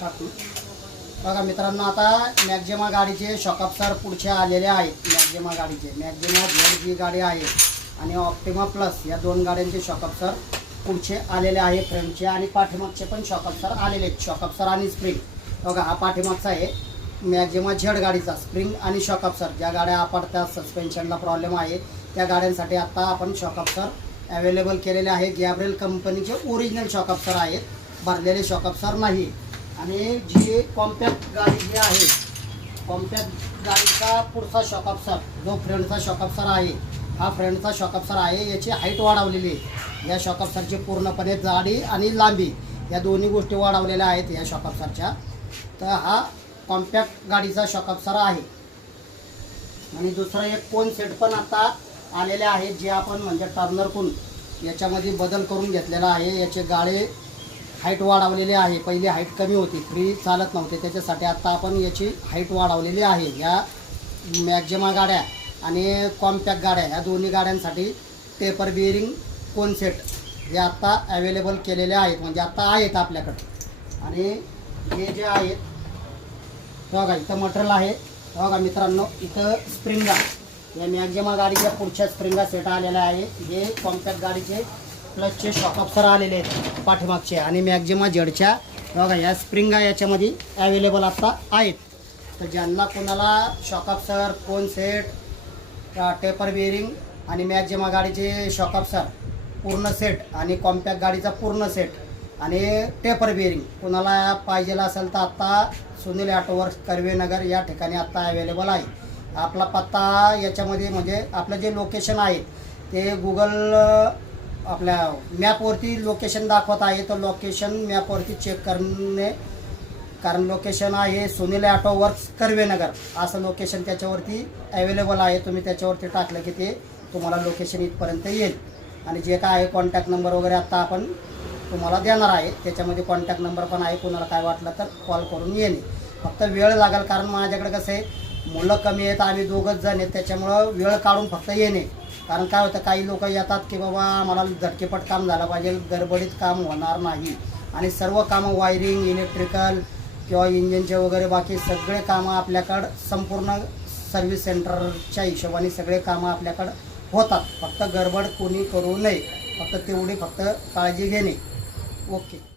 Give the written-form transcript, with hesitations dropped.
टाकू बघा मित्रांनो, आता मॅक्झिमा गाडीचे शॉकअप्सर पुढचे आलेले आहेत. मॅक्झिमा गाडीचे मॅक्झिमा झेड जी गाडी आहे आणि ऑप्टिमा प्लस या दोन गाड्यांचे शॉकअप्सर पुढचे आलेले आहे. फ्रंटचे आणि पाठीमागचे पण शॉकअप्सर आलेले आहेत. शॉकअप्सर आणि स्प्रिंग बघा, हा पाठीमागचा आहे मॅक्झिमा झेड गाडीचा स्प्रिंग आणि शॉकअप्सर. ज्या गाड्या आपडत्या, सस्पेन्शनला प्रॉब्लेम आहे त्या गाड्यांसाठी आता आपण शॉकअप्सर अवेलेबल केलेले आहे. गॅब्रिएल कंपनीचे ओरिजिनल शॉकअप्सर आहेत, भरलेले शॉकअप्सर नाही. आणि जी कॉम्पॅक्ट गाडी जी आहे, कॉम्पॅक्ट गाडीचा पुढचा शॉकअप्सर जो फ्रंटचा शॉकअप्सर आहे, हा फ्रंटचा शॉकअप्सर आहे. याची हाईट वाढवलेली आहे. या शॉकअप्सरची पूर्णपणे जाडी आणि लांबी या दोन्ही गोष्टी वाढवलेल्या आहेत या शॉकअप्सरच्या. तर हा कॉम्पॅक्ट गाडीचा शॉकअप्सर आहे. आणि दुसरा एक कोन सेट पण आता आलेले आहेत, जे आपण म्हणजे टर्नर कोन याच्यामध्ये बदल करून घेतलेला आहे. याचे गाळे हाईट वाढवलेली आहे. पहिली हाईट कमी होती, फ्री चालत नव्हते, त्याच्यासाठी आता आपण याची हाईट वाढवलेली आहे. या मॅक्झिमा गाड्या आणि कॉम्पॅक्ट गाड्या या दोन्ही गाड्यांसाठी टेपर बिअरिंग कोन सेट हे आत्ता अवेलेबल केलेले आहेत, म्हणजे आत्ता आहेत आपल्याकडे. आणि हे जे आहेत बघा, इथं मटेरियल आहे बघा मित्रांनो. इथं स्प्रिंगा या मॅक्झिमा गाडीच्या पुढच्या स्प्रिंगा सेट आलेला आहे. हे कॉम्पॅक्ट गाडीचे प्लसचे शॉकअप्सर आलेले आहेत पाठीमागचे. आणि मॅक्झिमा झेडच्या बघा या स्प्रिंगा याच्यामध्ये अवेलेबल आत्ता आहेत. तर ज्यांना कोणाला शॉकअप्सर, कोन सेट, टेपर बिअरिंग आणि मॅक्झिमा गाडीचे शॉकअप्सर पूर्ण सेट आणि कॉम्पॅक्ट गाडीचा पूर्ण सेट आणि टेपर बिअरिंग कोणाला पाहिजेला असेल तर आत्ता सुनील ऑटोवर्क्स कर्वेनगर या ठिकाणी आत्ता अवेलेबल आहे. आपला पत्ता याच्यामध्ये म्हणजे आपलं जे लोकेशन आहे ते गुगल आपल्या मॅपवरती लोकेशन दाखवत आहे. तर लोकेशन मॅपवरती चेक करणे, कारण लोकेशन आहे सुनील ऑटोवर्क्स कर्वेनगर असं लोकेशन त्याच्यावरती अवेलेबल आहे. तुम्ही त्याच्यावरती टाकलं की ते तुम्हाला लोकेशन इथपर्यंत येईल. आणि जे काय आहे कॉन्टॅक्ट नंबर वगैरे आत्ता आपण तुम्हाला देणार आहे, त्याच्यामध्ये कॉन्टॅक्ट नंबर पण आहे. कोणाला काय वाटलं तर कॉल करून येणे. फक्त वेळ लागेल, कारण माझ्याकडे कसं आहे मुलं कमी आहेत, आम्ही दोघंच जण आहेत, त्याच्यामुळं वेळ काढून फक्त येणे. कारण काय होतं, काही लोक येतात की बाबा आम्हाला झटकेपट काम झालं पाहिजे, गडबडीत काम होणार नाही. आणि सर्व कामं वायरिंग, इलेक्ट्रिकल किंवा इंजिनचे वगैरे बाकी सगळे कामं आपल्याकडं संपूर्ण सर्व्हिस सेंटरच्या हिशोबाने सगळे कामं आपल्याकडं होतात. फक्त गडबड कोणी करू नये, फक्त तेवढी फक्त काळजी घेणे. ओके.